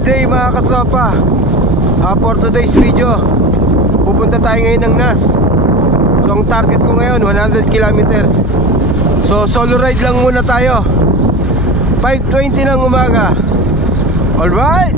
Good day mga katropa. For today's video, pupunta tayo ngayon ng NAS. So ang target ko ngayon 100 kilometers. So solo ride lang muna tayo. 5:20 ng umaga. Alright.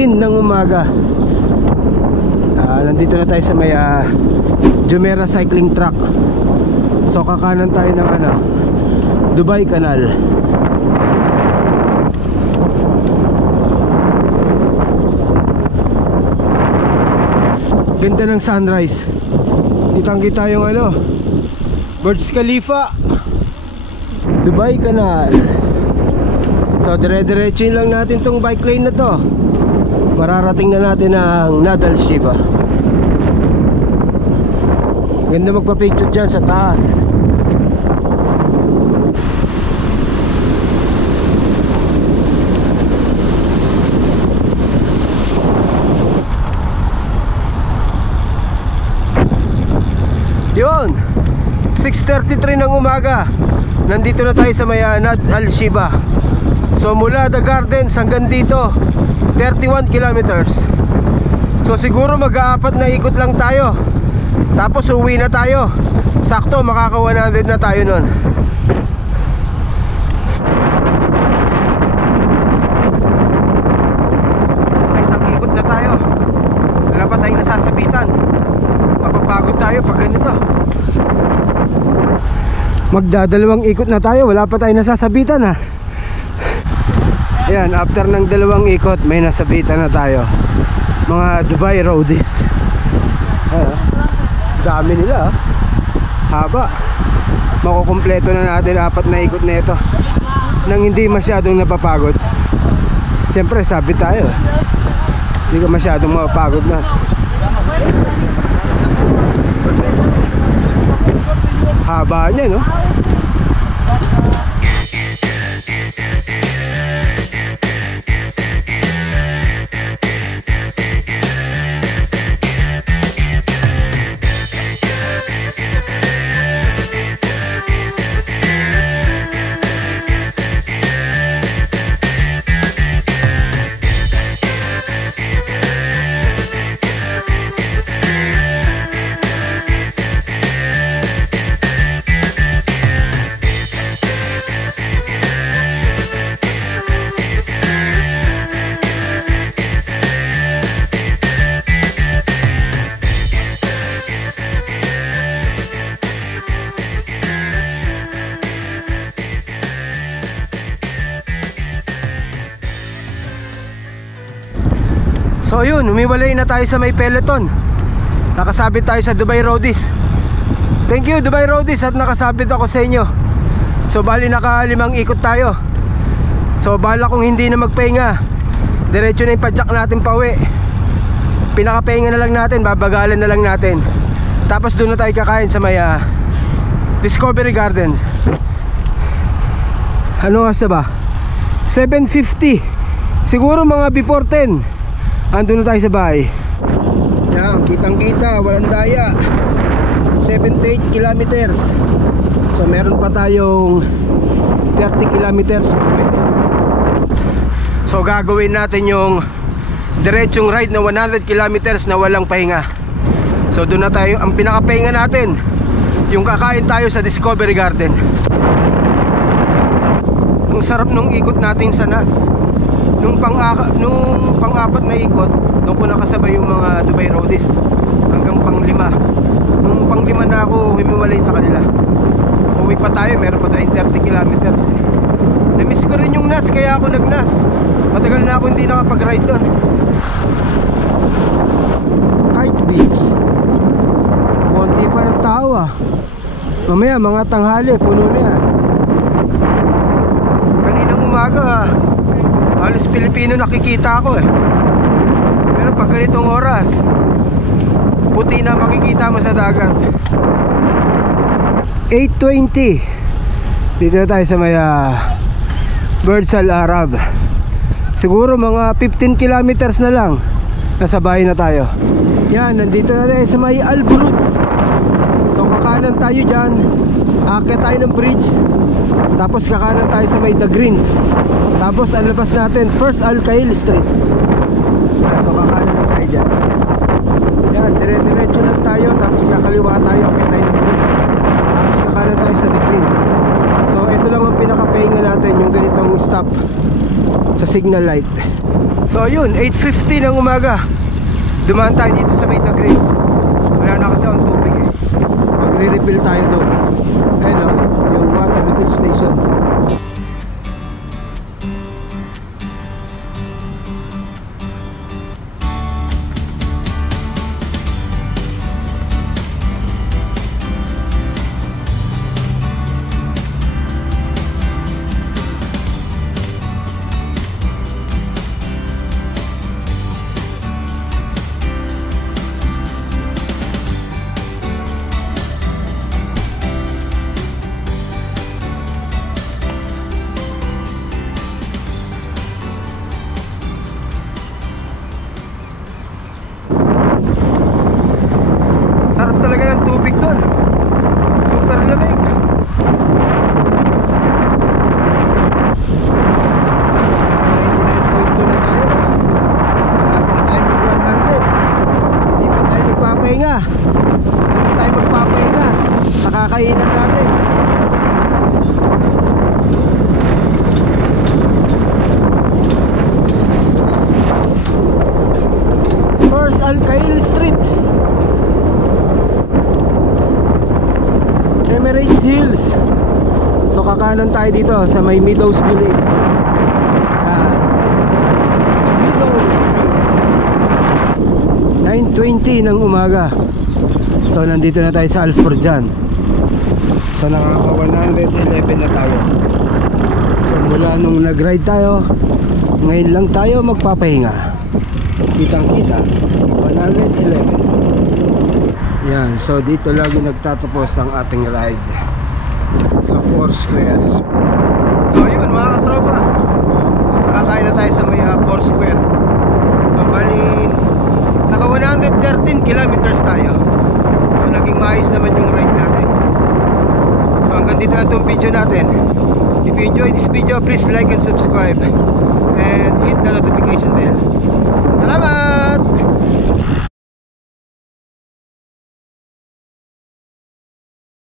Ng umaga. Nandito na tayo sa may Jumeirah Cycling Track. So kakanan tayo ng Dubai Canal. Ganda ng sunrise. Kitang kita yung Burj Khalifa, Dubai Canal. So dire-diretso lang natin tong bike lane na to. Mararating na natin ang Nad Al Shiba. Ganda magpa-picture dyan sa taas. Yun, 6:33 ng umaga. Nandito na tayo sa may Nad Al Shiba. So mula The Gardens hanggang dito 31 kilometers. So siguro mag-aapat na ikot lang tayo, tapos uwi na tayo. Sakto makaka 100 na tayo nun. May isang ikot na tayo. Wala pa tayong nasasabitan. Mapapagod tayo pag ganito. Magdadalawang ikot na tayo, wala pa tayong nasasabitan Ayan, after ng dalawang ikot, may nasabitan na tayo. Mga Dubai roadies. Dami nila haba. Makukumpleto na natin 4 na ikot na ito nang hindi masyadong napapagod. Siyempre, sabit tayo. Hindi ka masyadong mapapagod na. Haba niya, no? So yun, umiwalay na tayo sa may peloton. Nakasabit tayo sa Dubai Roadies. Thank you Dubai Roadies, at nakasabit ako sa inyo. So bali naka 5 ikot tayo. So bala kung hindi na magpahinga, diretso na yung padjak natin pauwi. Pinakapahinga na lang natin, babagalan na lang natin. Tapos doon na tayo kakain sa may Discovery Gardens. Ano oras na ba? 7:50. Siguro mga before 10 andun na tayo sa bahay. Yan, kitang kita, walang daya. 78 kilometers. So meron pa tayong 30 kilometers. So gagawin natin yung diretsong ride na 100 kilometers na walang pahinga. So doon na tayo, ang pinakapahinga natin yung kakain tayo sa Discovery Garden. Ang sarap nung ikot natin sa NAS. Nung pang-apat na ikot, nung ko nakasabay yung mga Dubai Roadies hanggang pang-5. Nung pang-5 na ako humiwalay sa kanila. Uwi pa tayo, meron pa tayong 30 kilometers. Namiss ko rin yung NAS, kaya ako nag-NAS. Matagal na ako hindi nakapag-ride doon. Kite Beach. Konti pa ng tao Mamaya mga tanghali, puno na yan. Kaninang umaga halos Pilipino nakikita ako eh. Pero pag ganitong oras, puti na makikita mo sa dagat. 8:20. Dito na tayo sa may Birds Al Arab. Siguro mga 15 kilometers na lang, nasa bahay na tayo. Yan, nandito na tayo sa may Al Buruj. So kakanan tayo dyan, aakyat tayo ng bridge, tapos kakanan tayo sa may The Greens. Tapos ang labas natin, First Al Khail Street. So kakanan na tayo dyan. Yan, dire-diretso lang tayo, tapos kakaliwa tayo, aakyat tayo ng bridge, tapos kakanan tayo sa The Greens. So ito lang ang pinaka-pahinga natin, yung ganitong stop sa signal light. So yun, 8:50 ng umaga, dumaan tayo dito sa may The Greens. Wala na kasi ang tubig eh. Magre-refill tayo doon. Ayun o, yung water refill station. Sarap talaga ng tubig doon. Super lamig. 99.2 na tayo. Malapit na tayo mag-100. Hindi pa tayo nagpapahinga. Hindi na tayo magpapahinga. Nakakainan natin. First Al Khail Street, Emirates Hills. So kakanan tayo dito sa may Meadows Village. Meadows Village. 9:20 ng umaga. So nandito na tayo sa Al Furjan. So nakaka 111 na tayo. So mula nung nag-ride tayo, ngayon lang tayo magpapahinga. Kitang kita 111. Yan, so dito lagi nagtatapos ang ating ride sa Foursquare. So yun mga katropa, nakakain na tayo sa may Foursquare. So bali naka 113 kilometers tayo. So naging maayos naman yung ride natin. So hanggang dito na itong video natin. If you enjoyed this video, please like and subscribe and hit the notification bell.